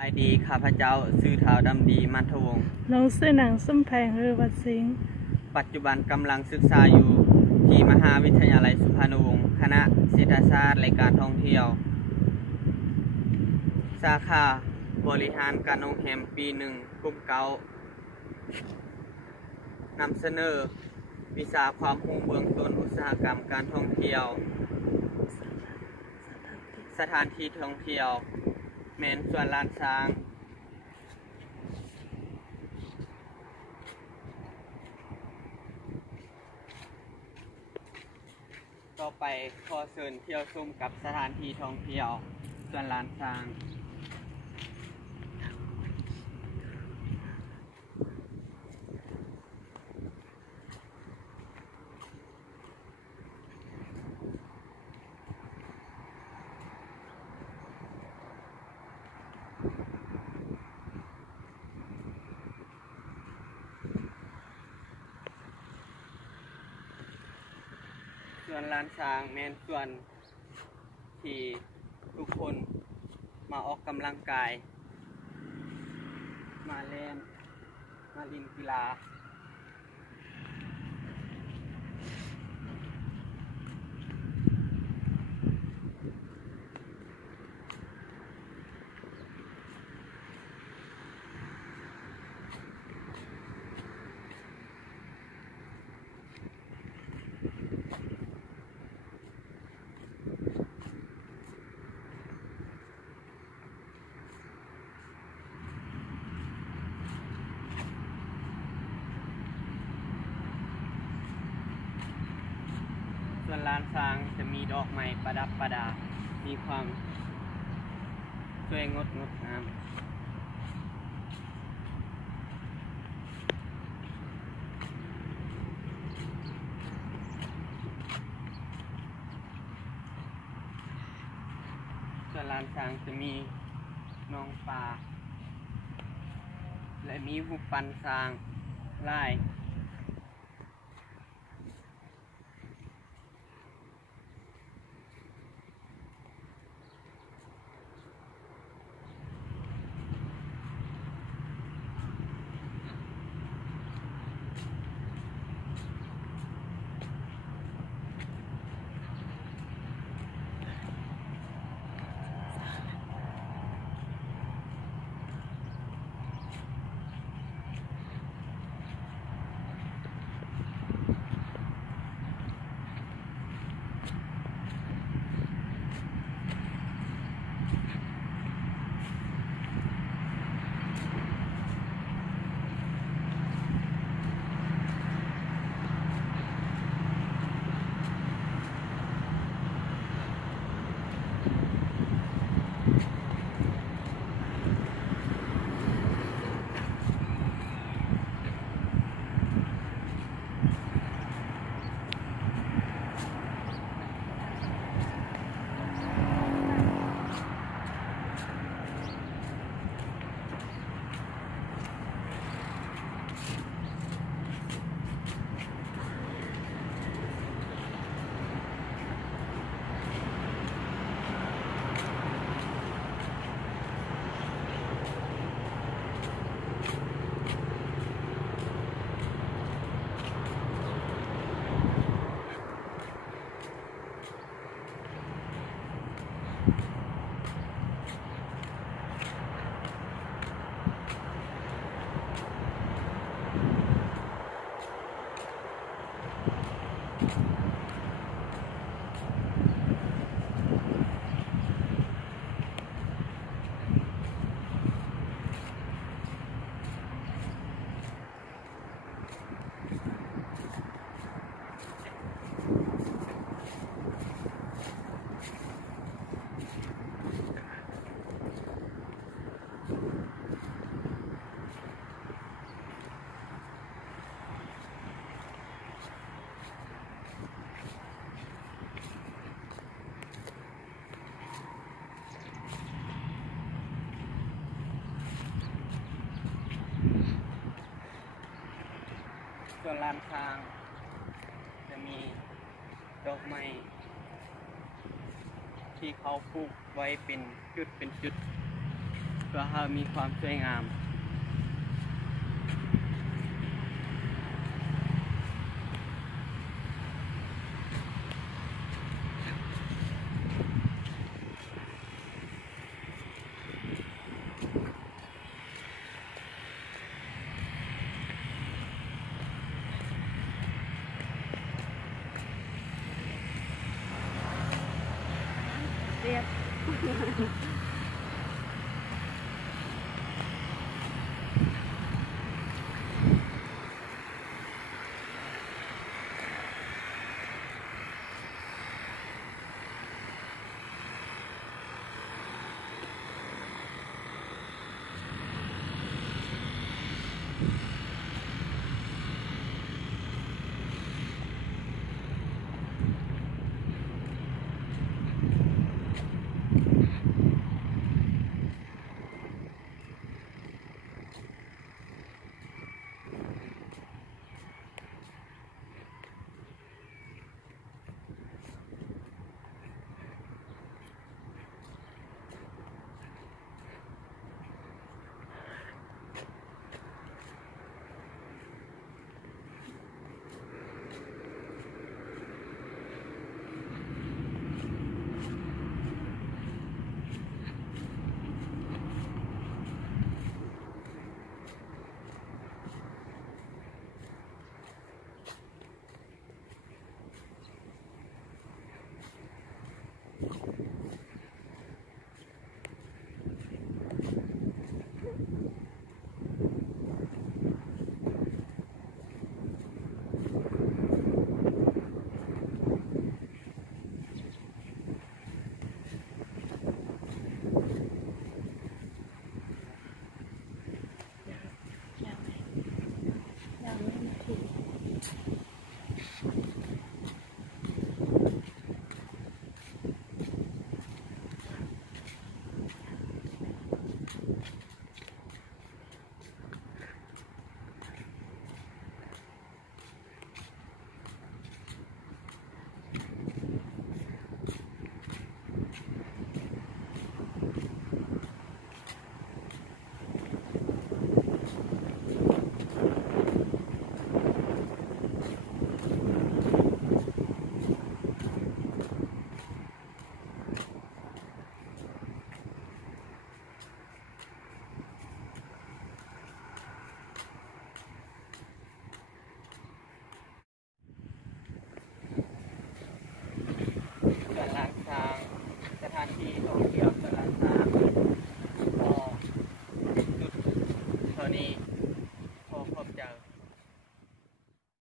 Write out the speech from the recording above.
ไปดีข้าพเจ้าชื่อท้าวดำดีมันทวงศ์น้องชื่อนางส้มแพงหรือวัดสิงห์ปัจจุบันกำลังศึกษาอยู่ที่มหาวิทยาลัยสุพรรณวงศ์คณะเศรษฐศาสตร์และการท่องเที่ยวสาขาบริหารการโรงแรมปีหนึ่งกลุ่มเก้านำเสนอวิชาความรู้เบื้องต้นอุตสาหกรรมการท่องเที่ยวสถานที่ท่องเที่ยวแม่นสวนลานช้างต่อไปขอเชิญเที่ยวชมกับสถานที่ท่องเที่ยวสวนลานช้างส่วนลานช้างแม่นส่วนที่ทุกคนมาออกกำลังกายมาเล่นมาลินกีฬาส่วนลานช้างจะมีดอกไม้ประดับประดา มีความสวยงดงามส่วนลานช้างจะมีน้องปลาและมีหุบปันช้างลายส่วนลานช้างจะมีดอกไม้ที่เขาปลูกไว้เป็นจุด เพื่อให้มีความสวยงาม เรียบ ยังไม่มาถึงส่วนร้านช้างสถานที่ท่องเที่ยวส่วนร้านช้างก็จุดเท่านี้